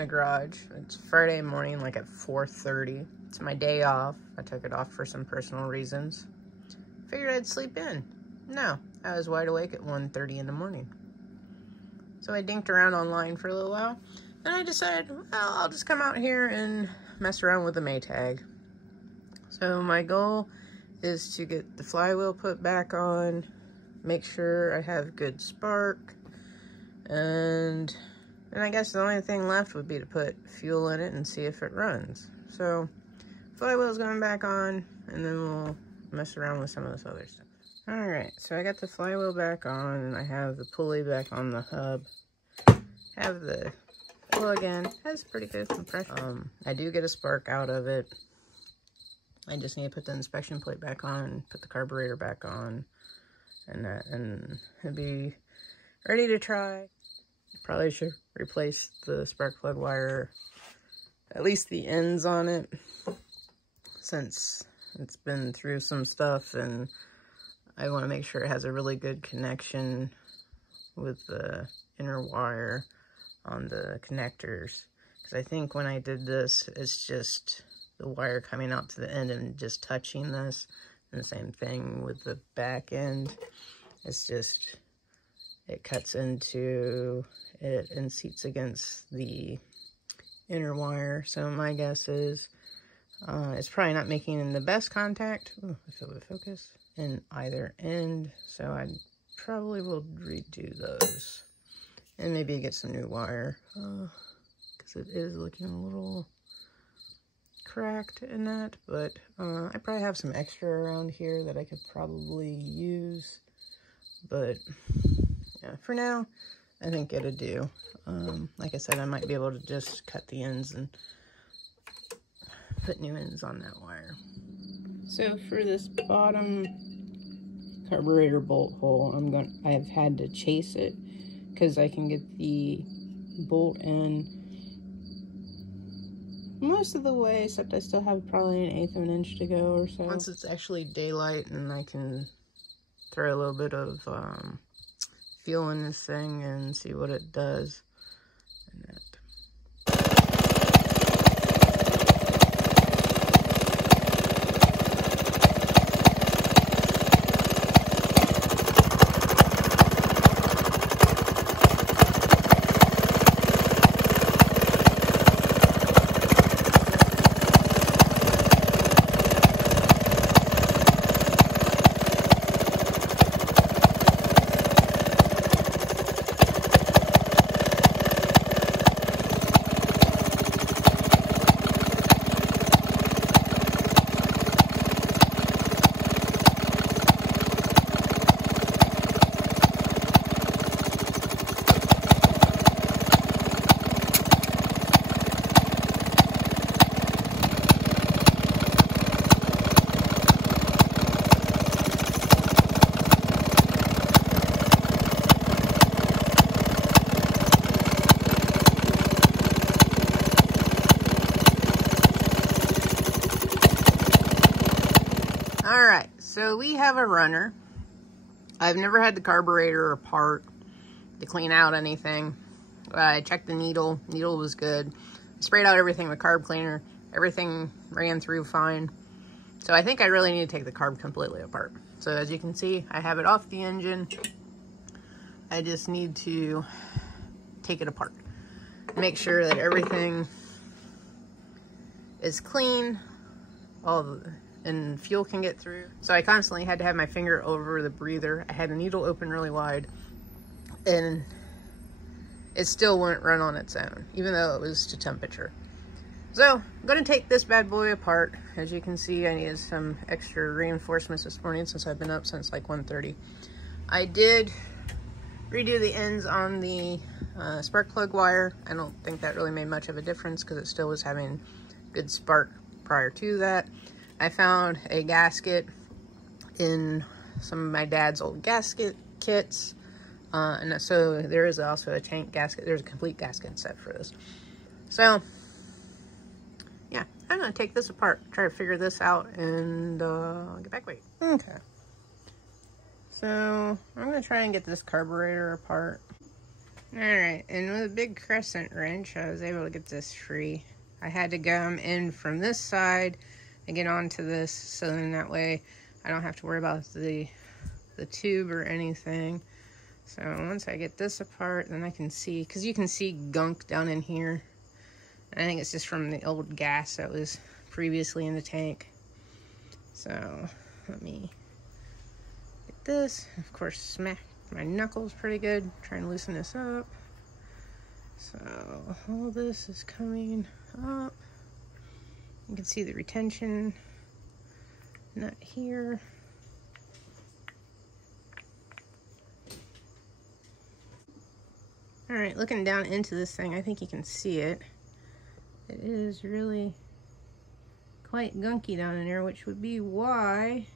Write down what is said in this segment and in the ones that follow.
the garage. It's Friday morning, like at 4:30. It's my day off. I took it off for some personal reasons. Figured I'd sleep in. No, I was wide awake at 1:30 in the morning. So I dinked around online for a little while. Then I decided, well, I'll just come out here and mess around with the Maytag. So my goal is to get the flywheel put back on, make sure I have good spark, and I guess the only thing left would be to put fuel in it and see if it runs. So flywheel's going back on, and then we'll mess around with some of this other stuff. Alright, so I got the flywheel back on, and I have the pulley back on the hub. Have the plug in. Has pretty good compression. I do get a spark out of it. I just need to put the inspection plate back on, put the carburetor back on, and it'll be ready to try. Probably should replace the spark plug wire, at least the ends on it, since it's been through some stuff, and I want to make sure it has a really good connection with the inner wire on the connectors. Because I think when I did this, it's just the wire coming out to the end and just touching this. And the same thing with the back end. It's just, it cuts into it and seats against the inner wire. So my guess is it's probably not making the best contact. Ooh, if it would focus in either end. So I probably will redo those and maybe get some new wire, because it is looking a little cracked in that. But I probably have some extra around here that I could probably use. But yeah, for now, I think it'll do. Like I said, I might be able to just cut the ends and put new ends on that wire. So for this bottom carburetor bolt hole, I have had to chase it because I can get the bolt in most of the way, except I still have probably 1/8 of an inch to go or so. Once it's actually daylight and I can throw a little bit of fuel in this thing and see what it does. And that. Alright, so we have a runner. I've never had the carburetor apart to clean out anything. I checked the needle. Needle was good. Sprayed out everything with carb cleaner. Everything ran through fine. So I think I really need to take the carb completely apart. So as you can see, I have it off the engine. I just need to take it apart. Make sure that everything is clean. And fuel can get through. So I constantly had to have my finger over the breather. I had the needle open really wide, and it still wouldn't run on its own, even though it was to temperature. So I'm gonna take this bad boy apart. As you can see, I needed some extra reinforcements this morning since I've been up since like 1:30. I did redo the ends on the spark plug wire. I don't think that really made much of a difference because it still was having good spark prior to that. I found a gasket in some of my dad's old gasket kits. And so there is also a tank gasket. There's a complete gasket set for this. So, yeah, I'm going to take this apart, try to figure this out, and I'll get back with you. Okay. So, I'm going to try and get this carburetor apart. Alright, and with a big crescent wrench, I was able to get this free. I had to come in from this side and get onto this, so then that way I don't have to worry about the tube or anything. So once I get this apart, then I can see, because you can see gunk down in here. I think it's just from the old gas that was previously in the tank. So let me get this. Of course, smack my knuckles pretty good. Trying to loosen this up. So all this is coming up. You can see the retention nut here. All right, looking down into this thing, I think you can see it. It is really quite gunky down in there, which would be why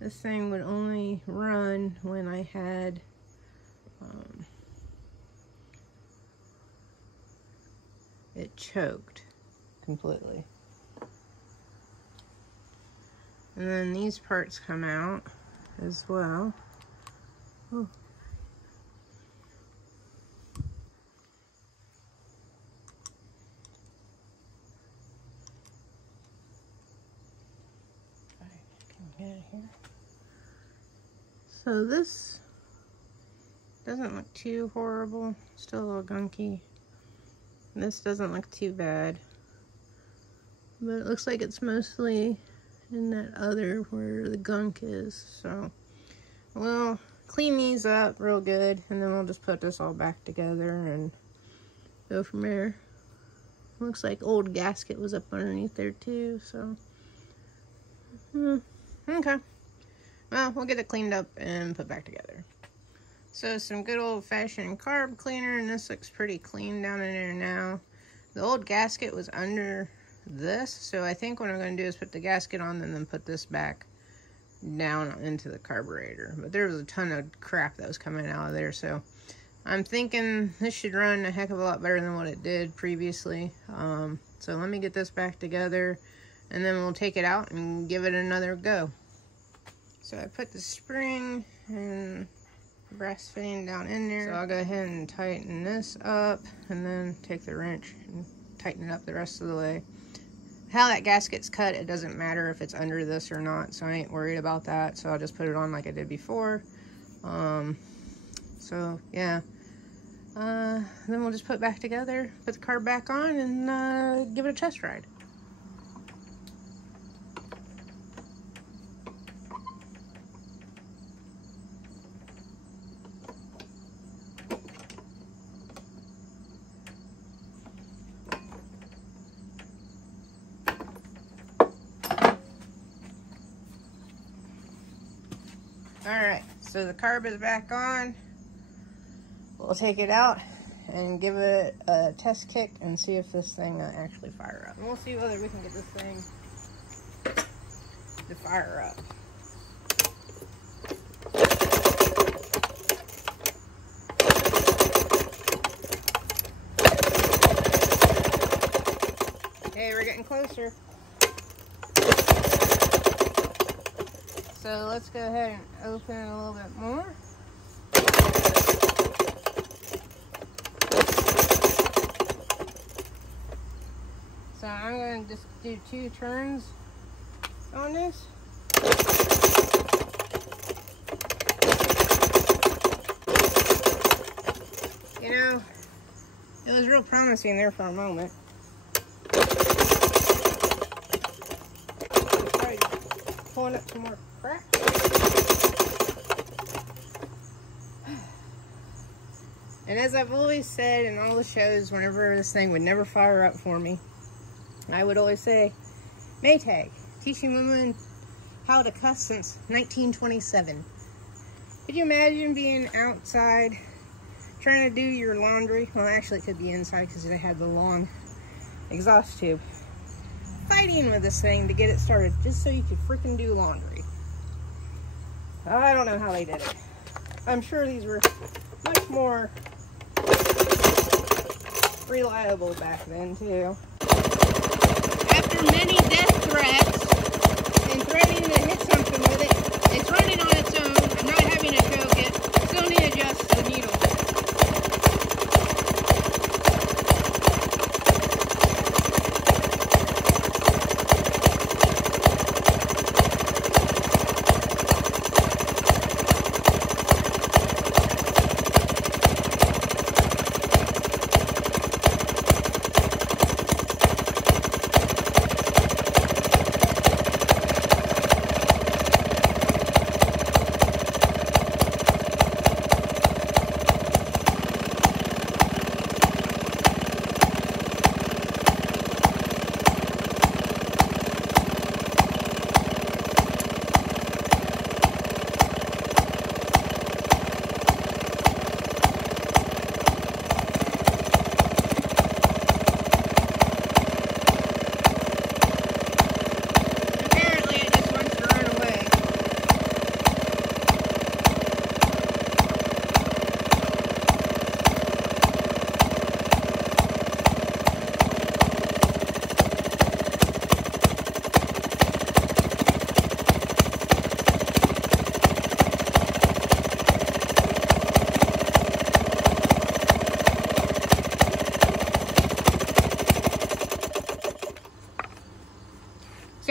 this thing would only run when I had it choked completely. And then these parts come out as well. Oh. Get it here. So this doesn't look too horrible, still a little gunky. This doesn't look too bad, but it looks like it's mostly in that other where the gunk is. So we'll clean these up real good, and then we'll just put this all back together and go from there. Looks like old gasket was up underneath there too, so okay. Well, we'll get it cleaned up and put back together. So some good old-fashioned carb cleaner, and this looks pretty clean down in there now. The old gasket was under this, so I think what I'm going to do is put the gasket on and then put this back down into the carburetor. But there was a ton of crap that was coming out of there, so I'm thinking this should run a heck of a lot better than what it did previously. So let me get this back together, and then we'll take it out and give it another go. So I put the spring and brass fitting down in there. So I'll go ahead and tighten this up, and then take the wrench and tighten it up the rest of the way. How that gasket's cut, it doesn't matter if it's under this or not, so I ain't worried about that. So I'll just put it on like I did before. So yeah. Then we'll just put it back together, put the car back on, and give it a test ride. Alright, so the carb is back on. We'll take it out and give it a test kick and see if this thing will actually fire up. And we'll see whether we can get this thing to fire up. Okay, we're getting closer. So let's go ahead and open it a little bit more. So I'm going to just do 2 turns on this. You know, it was real promising there for a moment. Try pulling up some more crap. And as I've always said in all the shows, whenever this thing would never fire up for me, I would always say, Maytag, teaching women how to cuss since 1927. Could you imagine being outside trying to do your laundry? Well, actually it could be inside because it had the long exhaust tube. Fighting with this thing to get it started just so you could freaking do laundry. I don't know how they did it. I'm sure these were much more reliable back then too. After many death threats and threatening to hit something with it, it's running on its own. I'm not having to choke it. Still need to adjust the needle.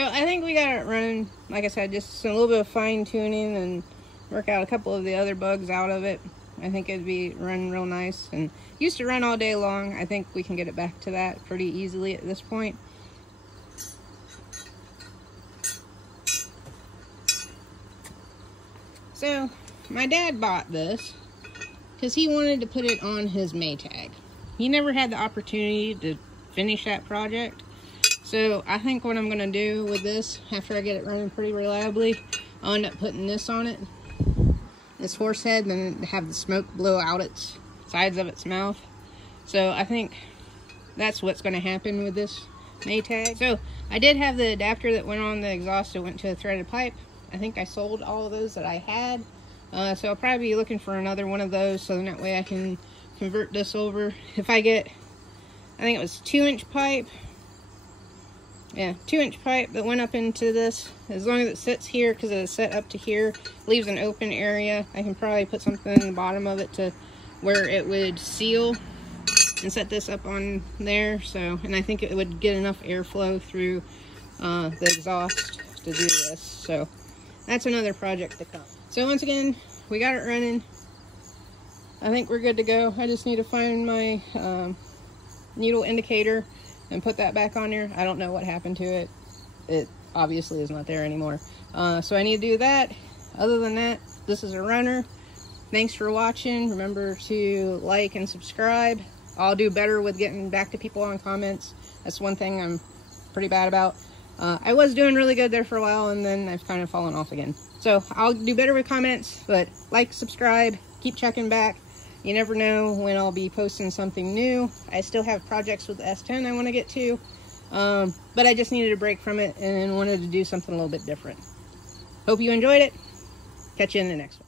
So I think we got it running, like I said, just a little bit of fine tuning and work out a couple of the other bugs out of it. I think it'd be running real nice, and used to run all day long. I think we can get it back to that pretty easily at this point. So my dad bought this because he wanted to put it on his Maytag. He never had the opportunity to finish that project. So I think what I'm going to do with this, after I get it running pretty reliably, I'll end up putting this on it. This horse head, then have the smoke blow out its sides of its mouth. So I think that's what's going to happen with this Maytag. So I did have the adapter that went on the exhaust. It went to a threaded pipe. I think I sold all of those that I had. So I'll probably be looking for another one of those, so that way I can convert this over. If I get, I think it was 2-inch pipe. Yeah, 2-inch pipe that went up into this. As long as it sits here, because it is set up to here, leaves an open area. I can probably put something in the bottom of it to where it would seal and set this up on there. So, and I think it would get enough airflow through the exhaust to do this. So that's another project to come. So once again, we got it running. I think we're good to go. I just need to find my needle indicator and put that back on there. I don't know what happened to it. It obviously is not there anymore. So I need to do that. Other than that, this is a runner. Thanks for watching. Remember to like and subscribe. I'll do better with getting back to people on comments. That's one thing I'm pretty bad about. I was doing really good there for a while, and then I've kind of fallen off again. So I'll do better with comments, but like, subscribe, keep checking back. You never know when I'll be posting something new. I still have projects with the S10 I want to get to, but I just needed a break from it and wanted to do something a little bit different. Hope you enjoyed it. Catch you in the next one.